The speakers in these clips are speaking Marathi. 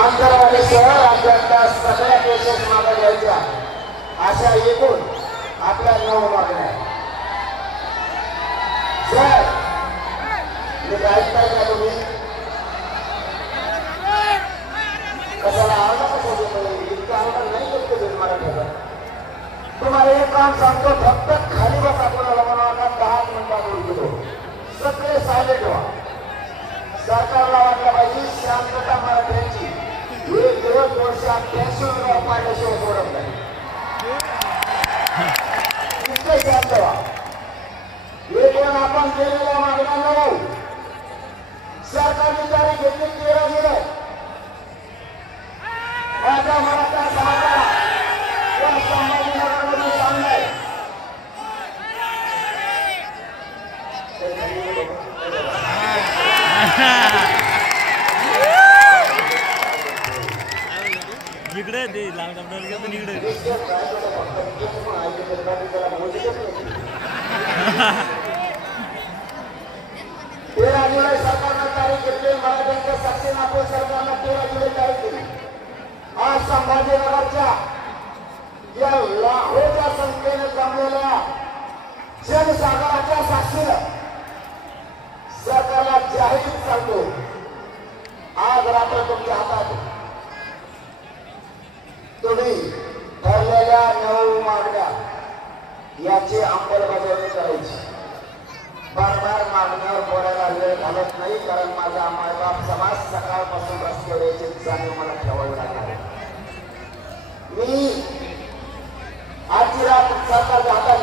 आंतरवाडीसह राज्यातल्या सगळ्या केसेस मागे घ्यायच्या अशा एकूण आपल्या 9 मागण्या सर मी ऐकताय का तुम्ही कशाला आवडा कसं इतकं आवडा नाही करतो मराठीला तुम्हाला एक काम सांगतो फक्त खाली बसा कोणाला म्हणाला 10 मिनिटात बोलतो सगळे सायलेंट व्हा सरकारला वाटलं पाहिजे शांतता मराठ्यांची एक दिवस 288 पाहिल्याशिवाय सोडत नाही इतकं शांत व्हा एक वेळ आपण केलेल्या मागण्या नव्हू सरकारने तारीख घेतली 13 जुलै माझ्या मराठा समाजाला या संभाजीनगरमध्ये सांगलाय इकडे ते लांब पण इकडे तेरा जुलै सरकारनं तारीख घेतली मराठ्यांच्या साक्षीने सरकारनं 13 जुलै तारीख दिली आज संभाजीनगरच्या या लाखोच्या संख्येने जमलेल्या जनसागराच्या साक्षीनं सरकारला जाहीर सांगतो आज रात्र तुमच्या हातात तुम्ही ठरलेल्या 9 मागण्या याची अंमलबजावणी करायची बार बार मागण्यावर बोलायला वेळ घालत नाही कारण माझा मायबाप समाज सकाळपासून रस्त्यावर यायची जाणीव मला ठेवावी लागणार मी आजची रात सरकारच्या हातात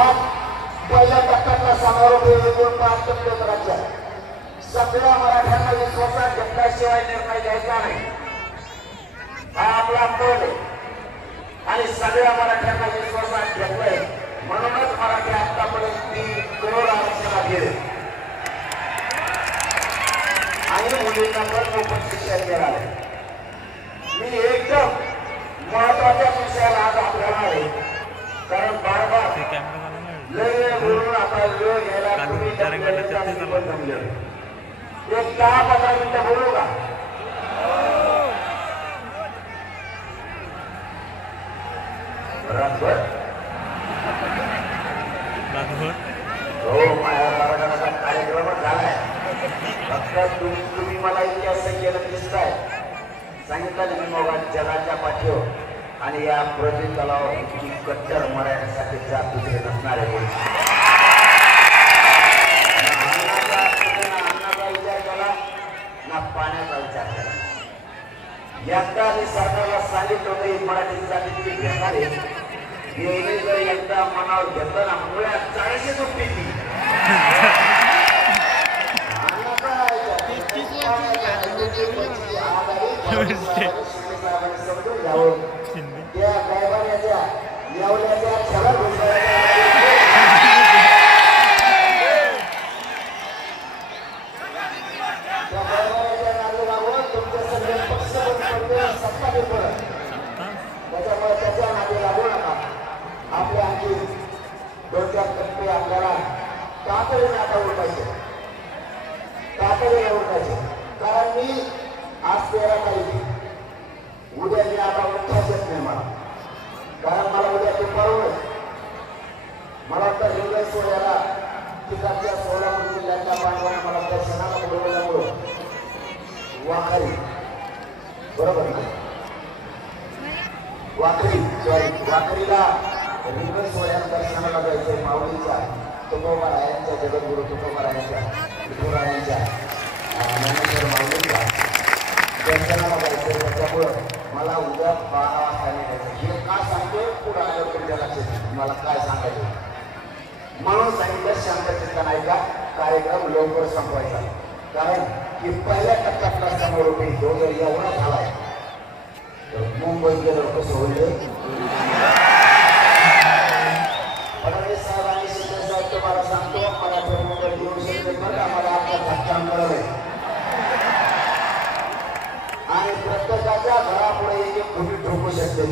आज पहिल्या टप्प्यातला समारोप येऊन 5 टप्प्यात राज्यात सगळ्या मराठ्यांना विश्वासात घेतल्याशिवाय निर्णय घ्यायचा नाही हा आपला कल आहे आणि सगळ्या मराठ्यांना विश्वासात घेतलंय म्हणूनच मराठी आतापर्यंत 3 करोड आरक्षणात गेले आणि मुलींना पण मोफत शिक्षण मिळाले मी एकदम महत्वाच्या विषयाला आज आपल्याला आहे कारण बार बार लय बोलून आता वेळ घ्यायला तुम्ही जमलं एक 10-15 मिनिटं बोलू का हो माझ्या बाळगाचा कार्यक्रम झालाय फक्त तुम्ही मला इतक्या संख्येनं दिसताय सांगितलं मी मोबाईल जगाच्या पाठीवर आणि या प्रति तलाव इतकी कट्टर मराठीसाठी जात दुसरे नसणार आहे अन्नाचा विचार केला ना पाण्याचा विचार केला एकदा मी सरकारला सांगितलं होतं मराठी जातीची भेटणार आहे गेले जर एकदा मनावर घेतलं ना मुळात 400 रुपये त्या ड्रायव्हरच्या येवल्याच्या छला तुमच्या सगळे पक्ष सत्ता पेपर त्याच्यामुळे त्याच्या नादी लागू नका आपले आणखी 2-4 टप्पे आपल्याला तातडीने आता उठायचे कारण मी आज 13 तारीख उद्या मी आता उठायच येत नाही मला कारण मला उद्या दुपारून मला वाटतं हृदय सोहळ्याला तिकडच्या सोलापूर जिल्ह्यातल्या पांडवांना मला दर्शनाला बोलवल्यामुळं वाखरी बरोबर ना वाखरीला हृदय सोहळ्याला दर्शनाला जायचं माऊलीच्या तुकोबारायांच्या जगद्गुरु तुकोबारायांच्या विठुरायांच्या ज्ञानेश्वर माऊलीच्या दर्शनाला जायचं त्याच्यामुळं मला उद्या 12 वाजता निघायचं हे का सांगतोय पुढे आल्यावर तुमच्या लक्षात येईल मला काय सांगायचं म्हणून सांगितलं शांतचित्त नाही का कार्यक्रम लवकर संपवायचा कारण की पहिल्या टप्प्यातला समारोप जो जर एवढा झालाय तर मुंबईत गेलं कसं होईल फडणवीस साहेब आणि शिंदे साहेब तुम्हाला सांगतो मला ठरवून येऊ शकते बरं आम्हाला आपल्या धक्का मिळाले आणि प्रत्येकाच्या घरापुढे एक खोटी ठोकू शकते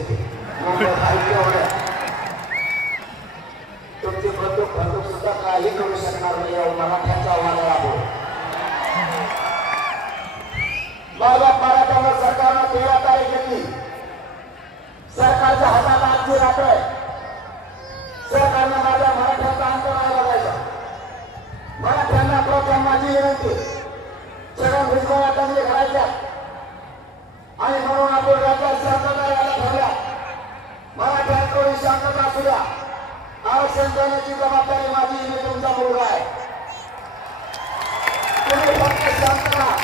तुमची बंदूक सुद्धा काही करू शकणार नाही मराठ्यांचा आव्हान राहतो माझ्या मराठ्यावर सरकारनं 13 तारीख घेतली. सरकारच्या हातात आजची रात्र आहे. सरकारनं माझ्या मराठ्यांचा अंत नाही बघायचा. मराठ्यांना प्रथम माझी विनंती, छगन भुजबळ दंगे घालायच्या आणि म्हणून आपण राज्यात शांतता यायला ठरल्या. मराठ्यांकडून शांतता असू द्या. आरक्षण देण्याची जबाबदारी माझी. मी तुमचा मुलगा आहे. तुम्ही फक्त शांत राहा.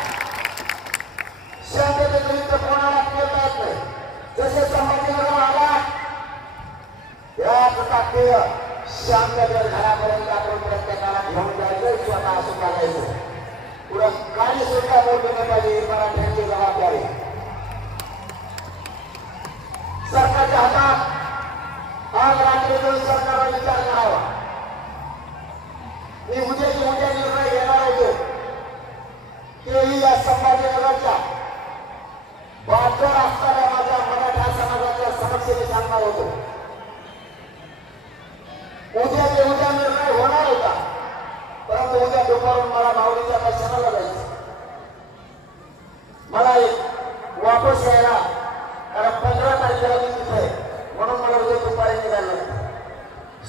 शांततेविरुद्ध कोणाला केता येत नाही. जसे संभाजीनगर आला त्याच ताकदीनं शांततेवर घरापर्यंत आपण प्रत्येकाला घेऊन जायचं, स्वतः असं बघायचं. पुढं काही सुद्धा बोलू नये पाहिजे. ही मराठ्यांची जबाबदारी. सरकारच्या हातात आज रात्री दोन सरकारला विचार करावा. मी उद्याची उद्या निर्णय घेणार होतो तेही या संभाजीनगरच्या बाजार असणाऱ्या माझ्या मराठा समाजाच्या समक्ष मी सांगणार होतो. उद्याचे उद्या निर्णय होणार होता, परंतु उद्या दुपारून मला माऊलीच्या दर्शनाला जायचं. मला एक वापस यायला, कारण 15 तारखेला मी तिथे, म्हणून मला उद्या दुपारी निघालं.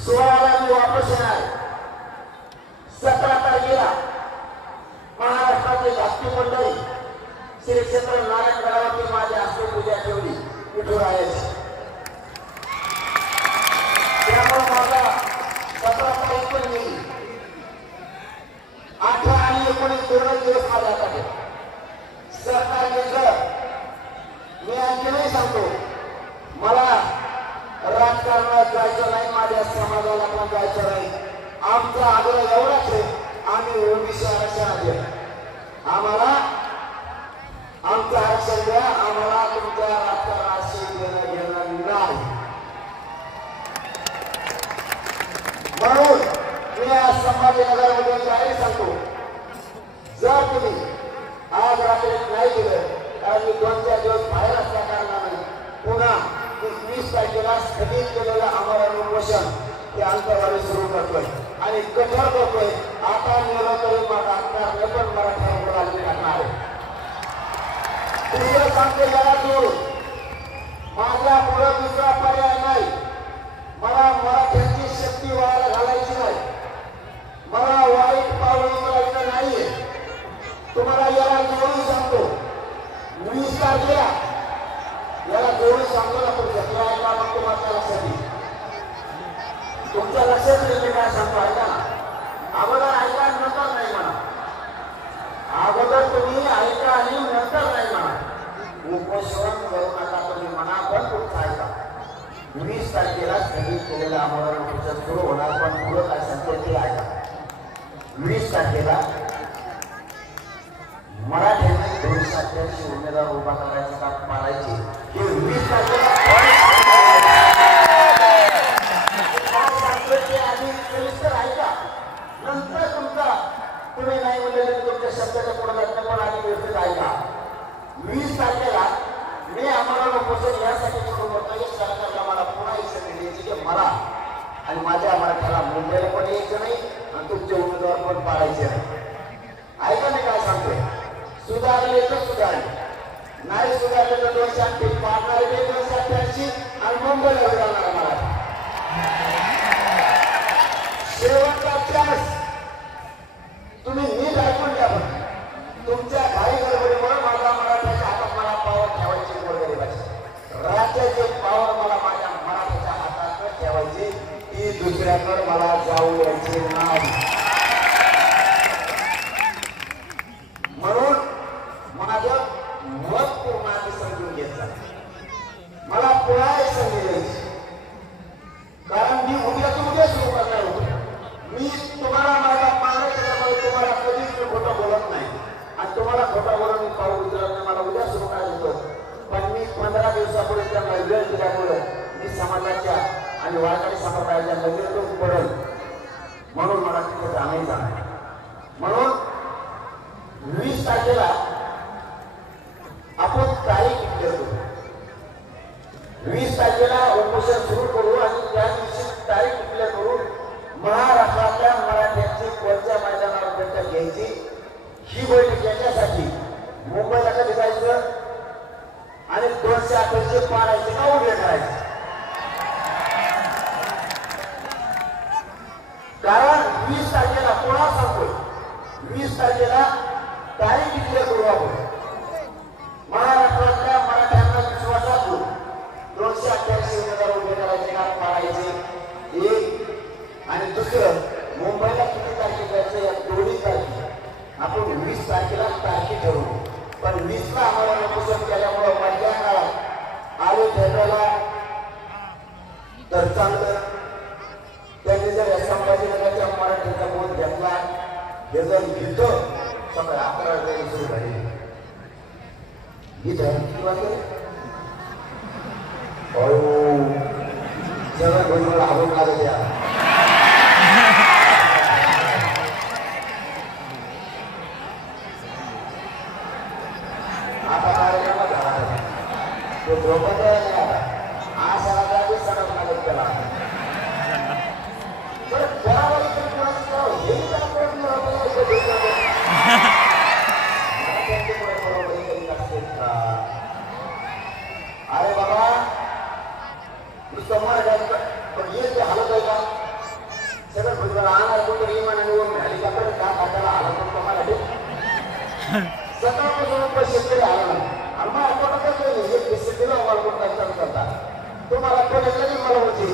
16ला मी वापस येणार. 17 तारखेला महाराष्ट्राची भक्ती मंडळी श्री क्षेत्र नारायणगडावरती माझ्या हस्ते पूजा ठेवली विठुरायाची. त्यामुळे माझा 17 तारीख पण गेली. 18 आणि 19 दोनच दिवस माझ्या हातात आहे. सरकारने जर, मी आणखीनही सांगतो, मला राजकारणात जायचं नाही, माझ्या समाजाला पण जायचं नाही. आमचा आग्रह एवढाच आहे, आम्ही ओबीसी आरक्षण द्या. आम्हाला आमचं आरक्षण द्या. आम्हाला तुमच्या राजकारणाशी घेणं घेणं नाही. म्हणून मी आज संभाजीनगरमध्ये जाहीर सांगतो, जर तुम्ही आज रात्री नाही दिलं, कारण मी 2-4 दिवस बाहेर असल्या कारणाने पुन्हा 20 तारखेला स्थगित केलेलं आमरण उपोषण हे अंतर्वाली सुरू करतोय आणि कठोर करतोय. आता निवडून तरी माझा अंतर पण मराठ्यांवर लागली टाकणार आहे. दुसरं सांगतो याला जोडून, माझ्या पुढे दुसरा पर्याय नाही. मला मराठ्यांची शक्ती वाया घालायची नाही. मला वाईट पाऊल उचलायचं नाहीये. तुम्हाला याला जोडून सांगतो, 20 तारखेला याला जोडून सांगतो ना. तुम्ही घेतला का मग तुम्हाला लक्षात येईल. तुमच्या लक्षात येईल मी काय सांगतो. ऐका ना, अगोदर ऐका नंतर नाही म्हणा. अगोदर तुम्ही ऐका आणि नंतर नाही म्हणा. उपोषण करू नका तुम्ही म्हणा, पण तुमचं ऐका. 20 तारखेला स्थगित केलेलं आमरण उपोषण सुरू होणार, पण पुढं काय सांगते ते ऐका. 20 तारखेला मराठ्यांना 288 उमेदवार उभा करायचं का पाडायचे हे 20 तारखेला आधी सविस्तर ऐका. नंतर तुमचा तुम्ही नाही म्हणलेले तुमच्या शब्दाच्या पुढे जात पण आधी व्यवस्थित ऐका. 20 तारखेला मी आम्हाला उपोषण यासाठी सुरू करतो की सरकारला मला पुन्हा एक संधी द्यायची की मला आणि माझ्या मराठ्याला मुंबईला पण यायचं नाही आणि तुमचे उमेदवार पण पाडायचे नाही. ऐका मी काय सांगतोय. सुधारले तर सुधारले, नाही सुधारले तर 288 पाडणारे 288 आणि मुंबईला जाणार मराठा. शेवटचा चान्स तुम्ही नीट ऐकून घ्या. तुमच्या घाई गडबडीमुळे माझ्या मराठ्याच्या हातात मला पावर ठेवायची वगैरे पाहिजे. राज्याचे पावर मला माझ्या मराठ्याच्या हातात ठेवायची, ती दुसऱ्याकडे मला जाऊ द्यायची नाही. म्हणून माझं मत पूर्ण समजून घेतलं. मला पुन्हा एक संधी द्यायची, कारण मी उद्या सुरू करणार होतो. मी तुम्हाला माझा पाहणं केल्यामुळे तुम्हाला कधीच मी खोटं बोलत नाही आणि तुम्हाला खोटा बोलून मी पाऊल उचलत नाही. मला उद्या सुरू करायचं होतं, पण मी 15 दिवसापूर्वी त्यांना वेळ दिल्यामुळं मी समाजाच्या आणि वारकरी संप्रदायाच्या नजरेतून पडेल म्हणून मला तिथे जाणायचं आहे. म्हणून 20 तारखेला आपण तारीख घेतो. 20 तारखेला उपोषण सुरू करू आणि त्या दिवशी तारीख डिक्लेअर करू. महाराष्ट्रातल्या मराठ्यांची कोणत्या मैदानावर बैठक घ्यायची ही बैठक याच्यासाठी मुंबईला कधी जायचं आणि 288 पाडायचे का उभे करायचे? कारण 20 तारखेला कोणा सांगतोय 20 तारखेला तारीख डिक्लेअर करू आपण. महाराष्ट्रातल्या मराठ्यांना विश्वासात घेऊन 288 उमेदवार उभे करायचे का पाडायचे एक. आणि दुसरं मुंबईला किती तारखे जायचं या दोन्ही तारखे आपण 20 तारखेला तारखे ठरवू. पण 20 ला आम्हाला नोटिस केल्यामुळे मधल्या काळात आले ठरवायला तर चांगलं. त्यांनी जर या संभाजीनगरच्या मराठीचा बोध घेतला हे जर युद्ध सकाळी 11 वाजता सुरू झाली ही जाहीर किती वाजले सगळं गोंधळ आवड लागत या. आता कार्यक्रमात झाला तो झोपत नाही. आता आज सणाचा सणात लागत त्याला अरे बाबा पण ये ते हालत आहे का सगळं भुजबळ आणणार कोणतरी इमानाने हेलिकॉप्टर का टाकायला हालत होतो मराठी सकाळपासून शेतकरी आला नाही. आणि मग एक दिलं आम्हाला कोणता करता तुम्हाला कोणाच्या मला होती.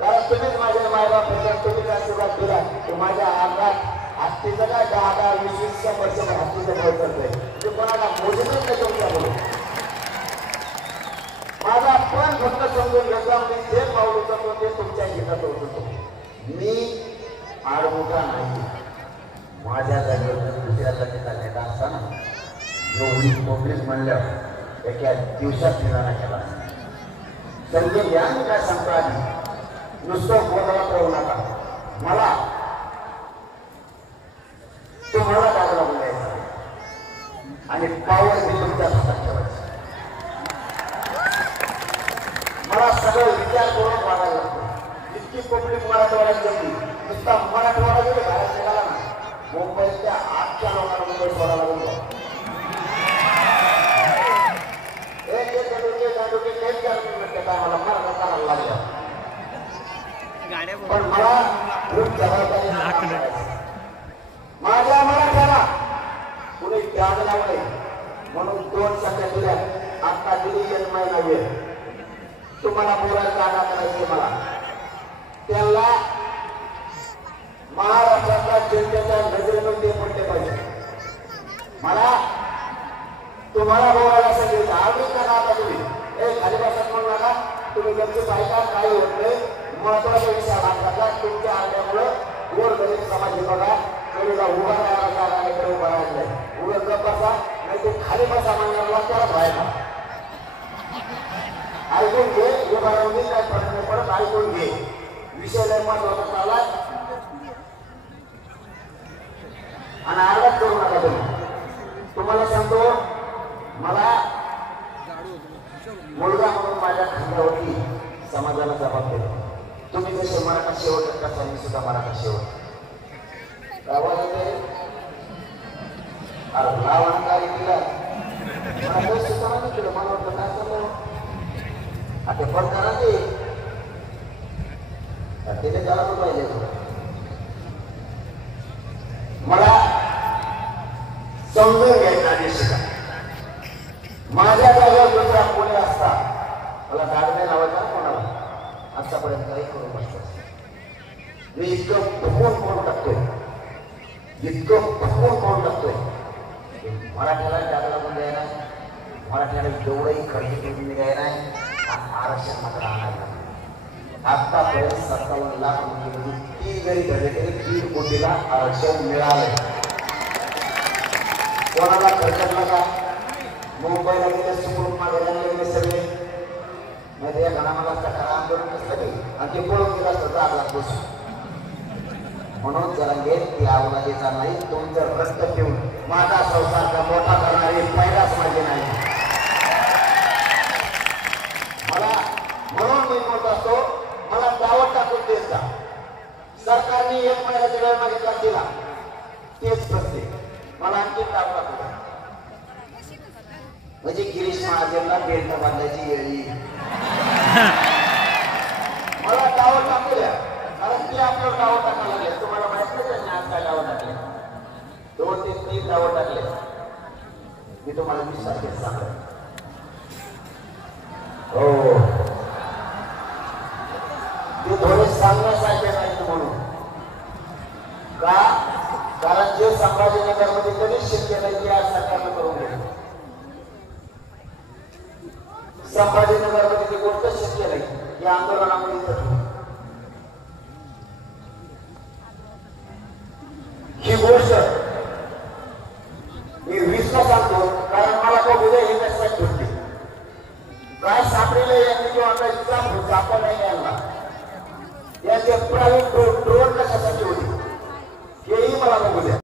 कारण तुम्हीच माझ्या मायबाप तुम्ही काय सुरुवात केला की माझ्या अंगात हत्तीचं काय 10-20 वर्ष हत्तीचं बळ करतोय ते कोणाला मोजूनच नाही तुमच्याकडून. माझा पण फक्त समजून घेतला मी जे पाऊल उचलतो ते तुमच्या हितात उचलतो. मी आडमुठा नाही. माझ्या जागेवर दुसऱ्या जागेचा नेता असताना एवढी पब्लिक म्हणल्यावर एका दिवसात ठिकाणा केला समजून घ्या. मी काय सांगतो आधी नुसतं बोलायला कळू नका. मला तुम्हाला दाखला बोलायचा आणि पावर मी तुमच्या हातात ठेवायचं. मला सगळं विचार करून वाढायला लागतो. इतकी पब्लिक मराठवाड्यात जमली नुसता मराठवाडा जरी बाहेर निघाला ना मुंबईच्या 8च्या लोकांना मुंबई सोडायला लागलो. मला मराठा करायला लागल्या पण मला खूप जबाबदारी माझ्या मराठ्याला कुणी त्याग लावले म्हणून 2 संख्या दिल्या. आता दिली 1 महिना वेळ तुम्हाला बोलायला जागा करायची. मला त्याला महाराष्ट्रातल्या जनतेच्या नजरेमध्ये पडले पाहिजे. मला तुम्हाला बोलायला सांगितलं आम्ही करा. आता तुम्ही खाली बसत म्हणू नका. तुम्ही गमती पाहिजे काही होत नाही. महत्वाचा विषय लागला तुमच्या आणल्यामुळं गोरगरीब समाज बघा कोणीला उभा राहायला जागा नाही उभा राहायला नाही. उभं गप बसा नाही ते खाली बसा म्हणण्याला त्याला व्हायला ऐकून घे. उभा राहून काय फरक नाही पडत. ऐकून घे. विषय लय महत्वाचा चालला आणि आघात करू नका तुम्ही. तुम्हाला सांगतो मला मुलगा म्हणून माझ्या खांद्यावरती समाजाला जबाबदारी. तुम्ही जसे मराठा शेवट कसा मी सुद्धा मराठा शेवट आवाज येते. अरे लावण काय केलं मला सुद्धा नाही केलं. मला वाटतं काय चाललं आता पण करा ते त्याला पण पाहिजे. मला समजून घ्यायचा आधी शिका. माझ्या जागेवर दुसरा कोणी असता मला गाड नाही लावायचा ना कोणाला आतापर्यंत काही करू नसतं. मी इतकं फुकून कोण टाकतोय मराठ्याला जागा लागून द्याय नाही. मराठ्याला जेवढंही खर्च करून द्याय नाही. आरक्षण मात्र आणायला आतापर्यंत 57 लाख मुली ती जरी झाले तरी 3 कोटीला आरक्षण मिळालंय. कोणाला खर्च नका. मुंबईला गेले सुप्रीम मागे गेले सगळे म्हणजे या घरामाला खरा आंदोलन कसलं आणि ते पळून गेला असतं 4 लाख बसून. म्हणून जरांगे ती अवलादीचा नाही. तुमचं रक्त ठेवून माझा संसार मोठा करणारी पहिलाच माझे नाही. मला म्हणून मी म्हणत असतो मला दावत टाकून देत जा. सरकारने 1 महिन्याचा वेळ मागितला दिला तेच प्रत्येक मला आणखी टाक टाकू म्हणजे गिरीश महाजनला बेल्ट बांधायची वेळ येईल. मला डाव टाकू द्या कारण ते आपलं डाव टाकायला लागले. तुम्हाला माहित नाही त्यांनी आज काय डाव टाकले. 2 ते 3 डाव टाकले. मी तुम्हाला 20 तारखेला सांगतो. हो ते थोडे सांगण्यासारखे नाहीत म्हणून का कारण जे संभाजीनगर मध्ये कधीच शक्य नाही ते आज सरकारनं करून घेतलं. संभाजीनगर मध्ये ती गोष्ट शक्य नाही या आंदोलनामध्ये तर ही गोष्ट मी 20 ला सांगतो कारण मला तो उद्या हे लक्षात ठेवते काय सापडेले यांनी जो आता इतका सापडा नाही यांना यांचे प्रायव्हेट ड्रोन कशासाठी होते हेही मला बघू द्या.